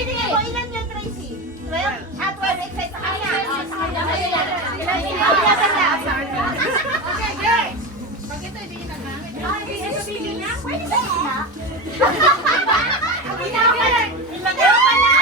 Sige, o ilan yun, Tracy? 12? 12 exercise sa kanya. Okay, pag ito, hindi nagamit. Pwede ba siya? Ilagay pa na!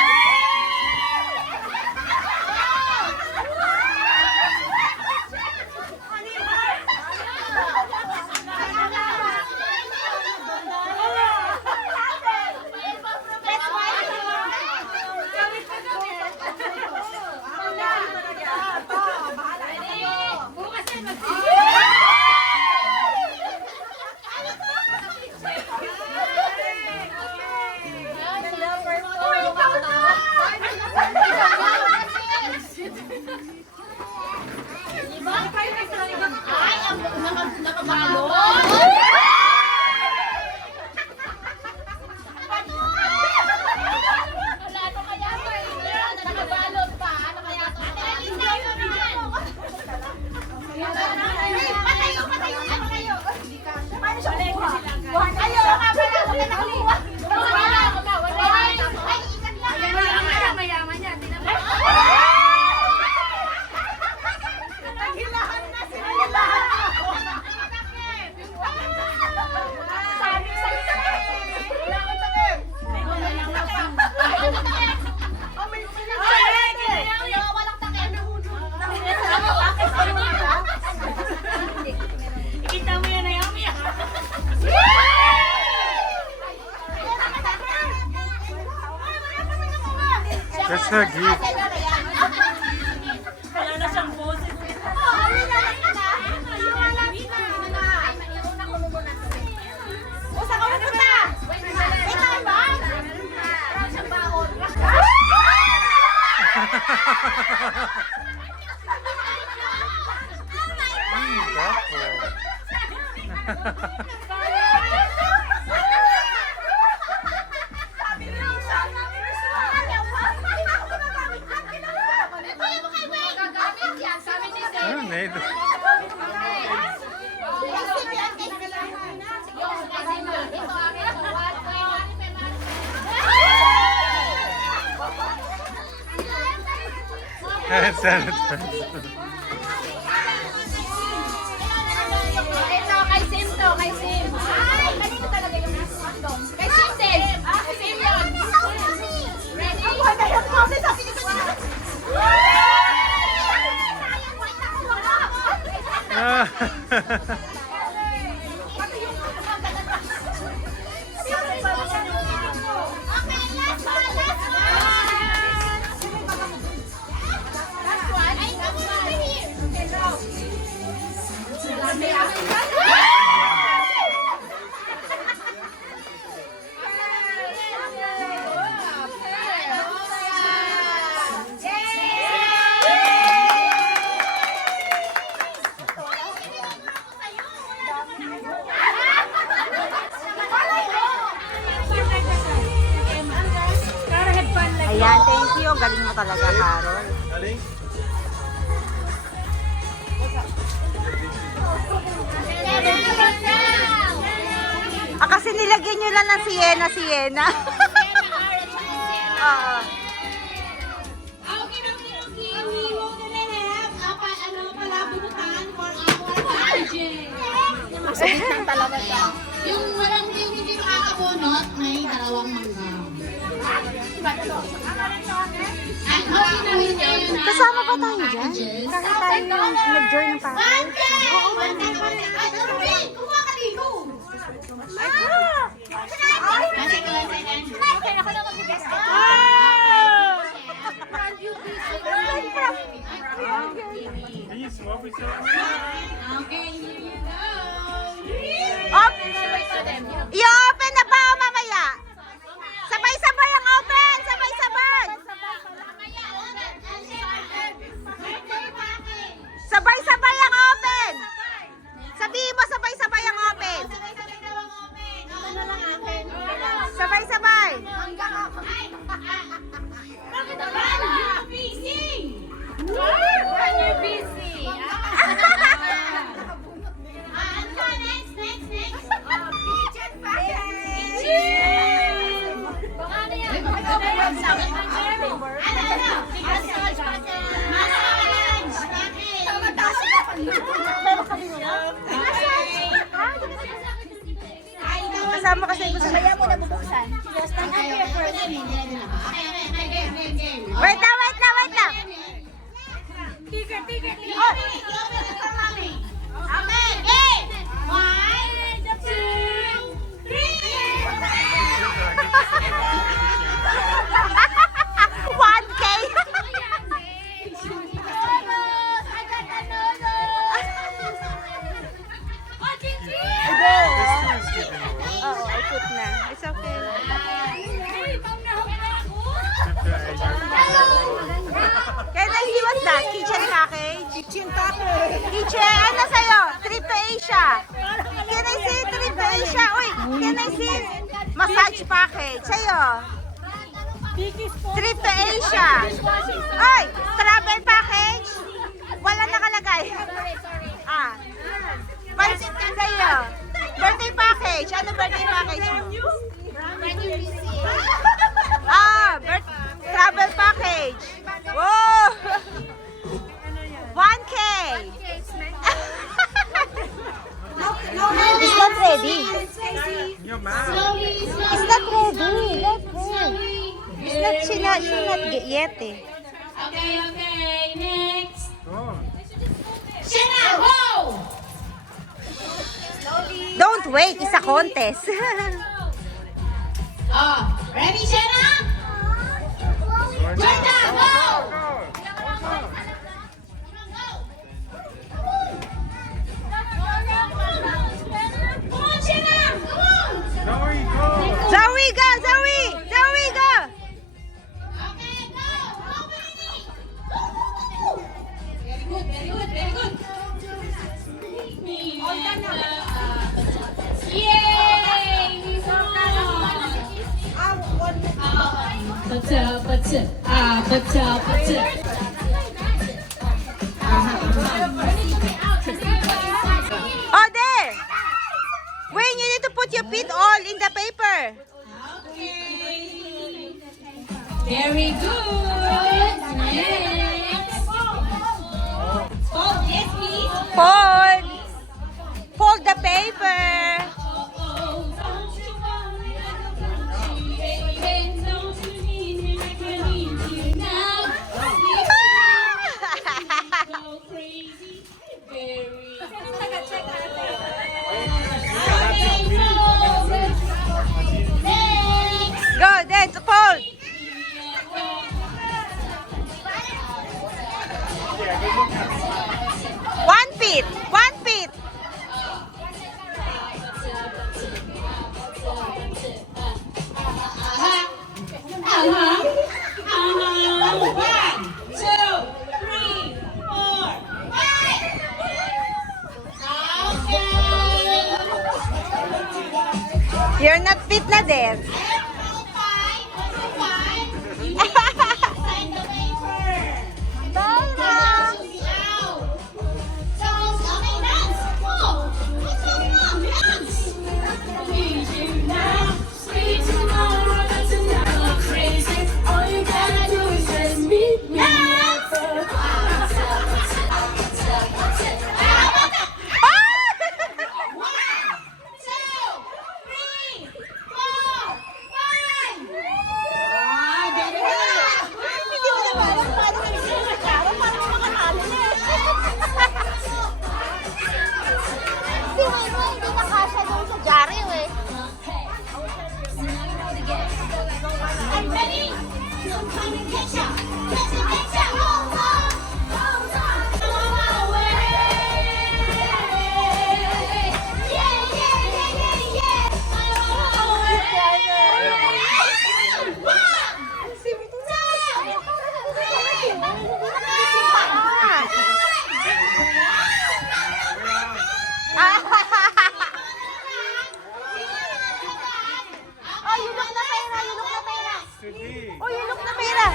That's a gift. Wala na siyang boses. Ito, kay Sim to, kay Sim. Ay, kanino talaga yung hotdog? Kay Sim din. Kay Sim yun. Ready? Ako, nahirap ko kasi sa Pilipinas. Ayan, thank you. Galing mo talaga, Carol. Kasi nilagyan nyo lang ng Sienna. Oo. Yung walang hindi makakabunot, may dalawang mangga. Kasama ba tayo dyan? Kahit tayo nag-join ng party? Kumuha ka dito! Okay, ako na mag-guess. Can you swap with someone? Okay, here you go. I-open na ba o mamaya? Sabay-sabay ang open! Sabay-sabay! Sabay-sabay ang open! Sabihin mo sabay-sabay ang open! Sabay-sabay! Next. Kasama kasi gusto. Kaya mo nabubuksan. Just stand up here for a minute. Wait lang, wait lang, wait lang. Tigger, tigger, tigger. Oh. Okay, game! 1, 2, 1K. Oh, I put na. It's okay. Can I see what's that? Kitchen package? Kitchen package. Kitchen, ano sa'yo? Trip to Asia. Can I see trip to Asia? Uy, can I see massage package? Sa'yo. Trip to Asia. Ay, travel package? Wala nakalagay. Ah. Pansit ka sa'yo. Birthday package. Ano birthday package mo? Travel package. Whoa! 1K. It's not ready. Your mouth. It's not ready. It's not, she not yet eh. Okay, next. Oh. Shana, go! Don't wait, it's a contest. Oh, ready, Shana? Jordan, go! Come on, Shana! Come on! Zoe, go. Zoe, go! Zoe! Zoe, go! Okay, go! Go, baby! Very good, very good, very good. Yay! We won! Butter. Oh, there! Wayne, you need to put your feet all in the paper. Okay. Very good. Next. Fold, yes, please. Fold the paper. Don't you worry, don't you, baby, don't you need me like I need you now. Go crazy, very. Next. Go, then, fold. 1 feet. 1 feet. One, two, three, four, five. Okay. You're not fit na din. Today. Oh, you look na pera.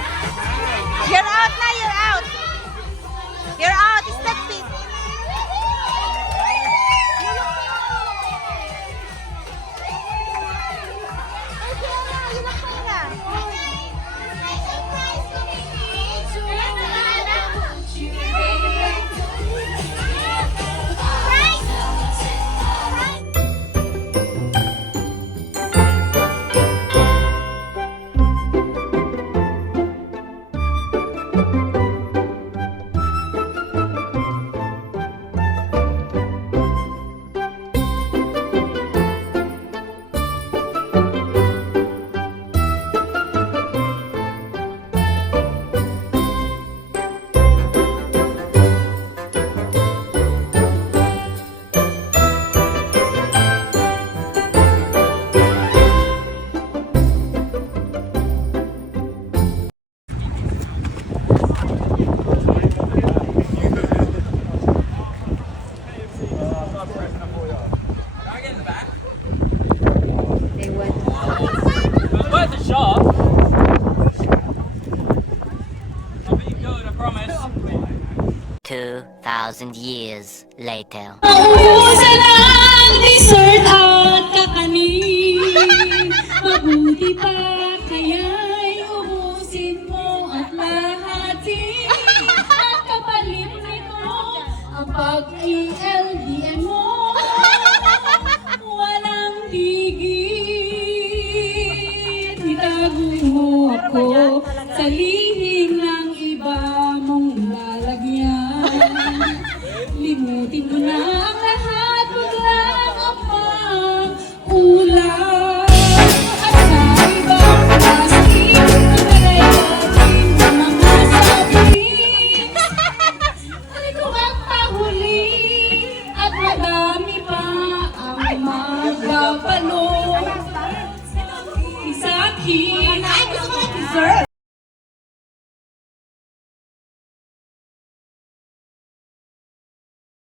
2,000 years later. Nauusan ang dessert at kakanin. Mabuti pa kaya'y ubusin mo at lahatin. At kapalit nito ang pag-ELDM mo. Walang tigil. Itago mo ako sa lihim ng iba mong lalagyan. Limutin mo na ang lahat, wag lang ang ulam. At sa ibang plastic, magalay natin ang mga sabing. Halika ang pahuli, at madami pa ang magpapalo. Sa akin,